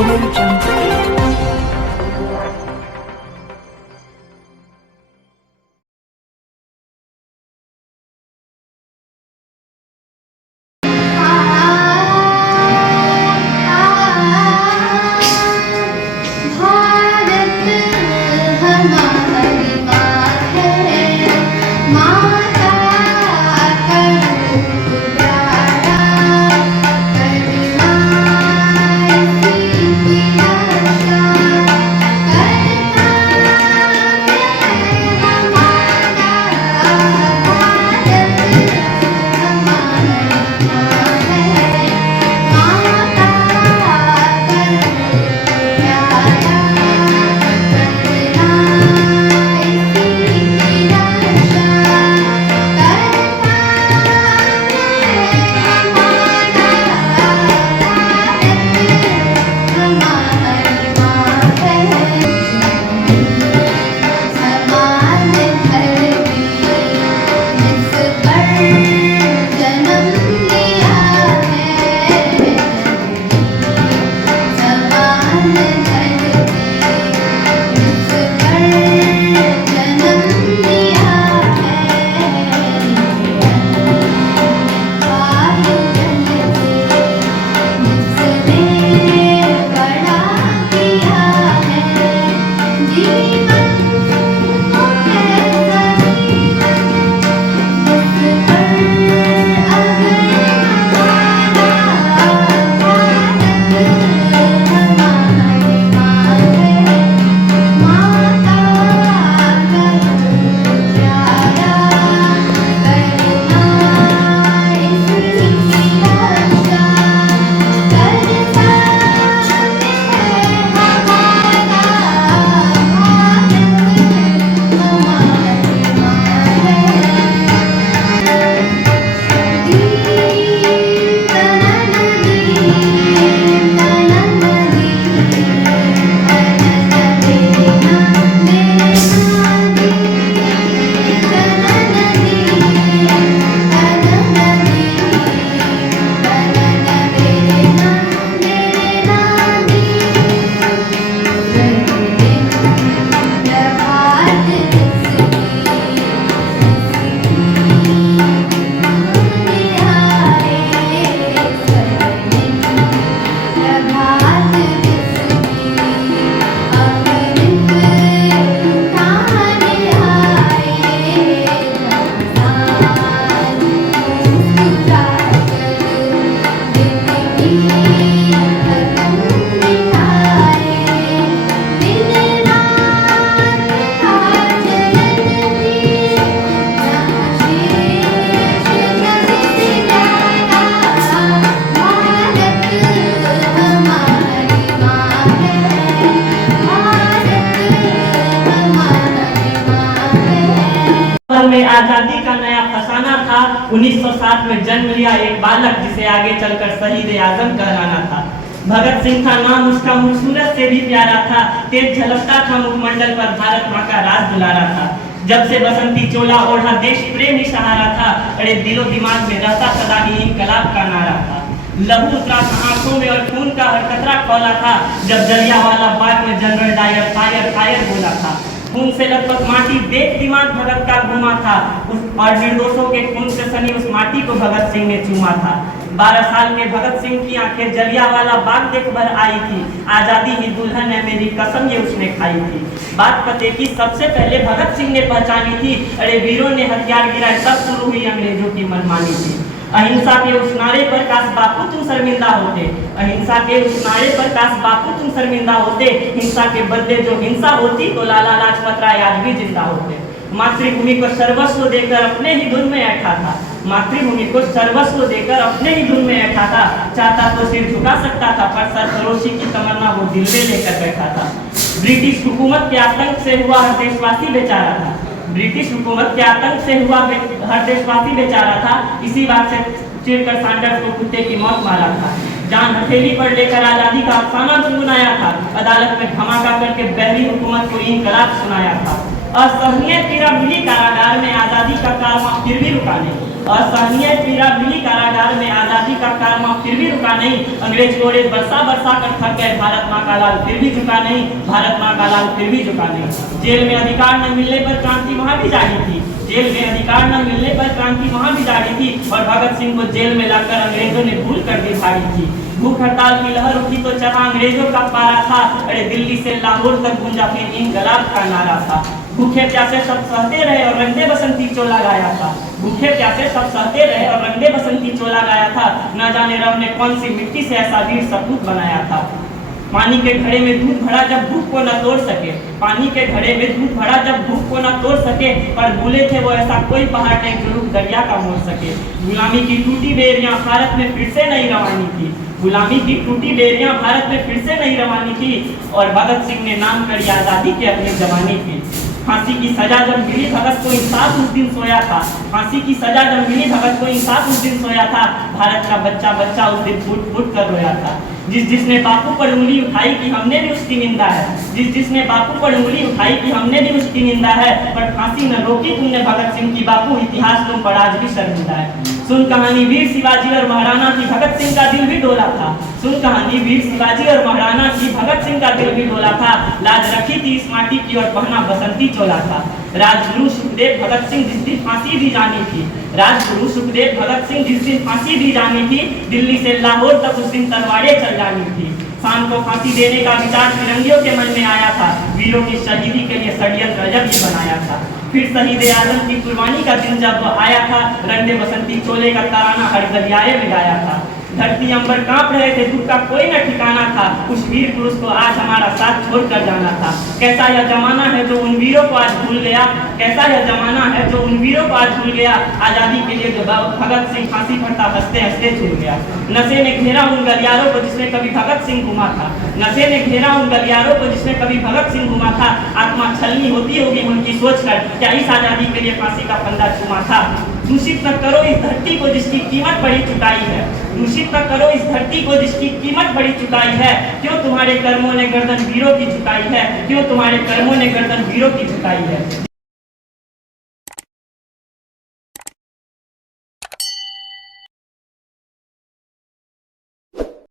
Audio Jungle. में आजादी का नया फसाना था। 1907 में जन्म लिया एक बालक जिसे आगे चलकर शहीद आजम कहलाना था। भगत सिंह का नाम उसका खूबसूरत से भी प्यारा था। तेज झलकता था मुखमंडल पर भारत माँ का राज दुलारा था। जब से बसंती चोला ओढ़ा देश प्रेम ही सहारा था। अरे दिलो दिमाग में रहता सदा ही इंकलाब का नारा था। लहू उतरा था आंखों में और खून का हर कतरा खौला था। जब जलियांवाला बाग में जनरल डायर फायर फायर बोला था। खून से लथपथ माटी देख दिमाग भगत का घूमा था। उस और निर्दोषों के खून से सनी उस माटी को भगत सिंह ने चूमा था। 12 साल के भगत सिंह की आंखें जलियांवाला बाग देख भर आई थी। आजादी ही दुल्हन है मेरी कसम ये उसने खाई थी। बात पते की सबसे पहले भगत सिंह ने पहचानी थी। अरे वीरों ने हथियार गिराए तब शुरू हुई अंग्रेजों की मनमानी थी। अहिंसा के उस नारे पर काश बापू तुम शर्मिंदा होते। अहिंसा के उस नारे पर काश बापू तुम शर्मिंदा होते। हिंसा के बदले जो हिंसा होती तो लाला लाजपत राय आज भी जिंदा होते। मातृभूमि को सर्वस्व देकर अपने ही धुन में ऐठा था। मातृभूमि को सर्वस्व देकर अपने ही धुन में ऐठा था। चाहता तो सिर झुका सकता था पर सरफरोशी की तमन्ना वो दिल में लेकर बैठा था। ब्रिटिश हुकूमत के आतंक से हुआ हर देशवासी बेचारा था। ब्रिटिश हुकूमत के आतंक से हुआ हर देशवासी बेचारा था। इसी बात से चिढ़कर सैंडर्स को कुत्ते की मौत मारा था। जान हथेली पर लेकर आजादी का अफसाना गुनगुनाया था। अदालत में धमाका करके बहरी हुकूमत को इंकलाब सुनाया था। असहनीय पीड़ा मिली कारागार में, आजादी का कारवां फिर भी रुका नहीं। असहनीय पीड़ा मिली कारागार में, आजादी का कारवां फिर भी रुका नहीं। अंग्रेज घोड़े बरसा बरसा कर थक गए, भारत माँ का लाल फिर भी झुका नहीं, भारत माँ का लाल फिर भी झुका नहीं। जेल में अधिकार न मिलने पर क्रांति वहां भी जागी थी, जेल में अधिकार न मिलने पर क्रांति वहां भी जागी थी, और भगत सिंह को जेल में लाकर अंग्रेजों ने भूल कर दी भागी थी। भूख हड़ताल की लहर उठी तो चढ़ा अंग्रेजों का पारा था, अरे दिल्ली से लाहौर तक गूंजा फिर इंकलाब का नारा था। भूखे प्यासे सब सहते रहे और रंगे बसंती चोला गाया था, भूखे प्यासे सब सहते रहे और रंगे बसंती चोला गाया था। न जाने रब ने कौन सी मिट्टी से ऐसा वीर सपूत बनाया था। पानी के घड़े में दूध भरा जब भूख को न तोड़ सके, पानी के घड़े में दूध भरा जब भूख को न तोड़ सके, पर भूले थे वो ऐसा कोई पहाड़ नहीं जो रुख दरिया का मोड़ सके। गुलामी की टूटी बेरियां भारत में फिर से नहीं रवानी थी, गुलामी की टूटी बेरियां भारत में फिर से नहीं रवानी थी, और भगत सिंह ने नाम करी आज़ादी के अपनी जवानी थी। फांसी की सजा जब मिली भगत को इंसाफ उस दिन सोया था, फांसी की सजा जब मिली भगत को इंसाफ उस दिन सोया था। भारत का बच्चा बच्चा उस दिन फूट फूट कर रोया था। जिसने बापू पर उंगली उठाई कि हमने भी उसकी निंदा है, जिसने बापू पर उंगली उठाई कि हमने भी उसकी निंदा है, पर फांसी न रोकी तुमने भगत सिंह की बापू, इतिहास तुम पर आज भी शर्मिंदा है। सुन कहानी वीर शिवाजी और महाराणा की, भगत सिंह का दिल भी डोला था। सुन कहानी वीर शिवाजी और महाराणा की, भगत सिंह का दिल भी डोला था। लाज रखी थी इस माटी की और पहना बसंती चोला था। राजगुरु सुखदेव भगत सिंह जिस दिन फांसी दी जानी थी, राजगुरु सुखदेव भगत सिंह जिस दिन फांसी दी जानी थी, दिल्ली से लाहौर तक उस दिन तलवारें चल जानी थी। शाम को फांसी देने का विचार फिरंगियों के मन में आया था, वीरों की शहीदी के लिए षड्यंत्र जब ये बनाया था। फिर शहीद आजम की कुर्बानी का दिन जब आया था, रंगे बसंती चोले का तराना हर दरियाए में गाया था। धरती अंबर कांप रहे थे, दुख का कोई न ठिकाना था, उस वीर पुरुष को आज हमारा साथ छोड़ कर जाना था। कैसा यह जमाना है जो उन वीरों को आज भूल गया, कैसा यह जमाना है जो उन वीरों को आज भूल गया। आजादी के लिए जो भगत सिंह फांसी पर था, हंसते हंसते झूल गया। नशे ने घेरा उन गलियारों को जिसमें कभी भगत सिंह घुमा था, नशे ने घेरा उन गलियारों को जिसमें कभी भगत सिंह घुमा था। आत्मा छलनी होती होगी उनकी सोच कर, क्या इस आजादी के लिए फांसी का फंदा चुमा था। दूषित न करो इस धरती को जिसकी कीमत बड़ी चुकाई है, दूषित न करो इस धरती को जिसकी कीमत बड़ी चुकाई है। क्यों तुम्हारे कर्मों ने गर्दन वीरों की झुकाई है, क्यों तुम्हारे कर्मों ने गर्दन वीरों की झुकाई है।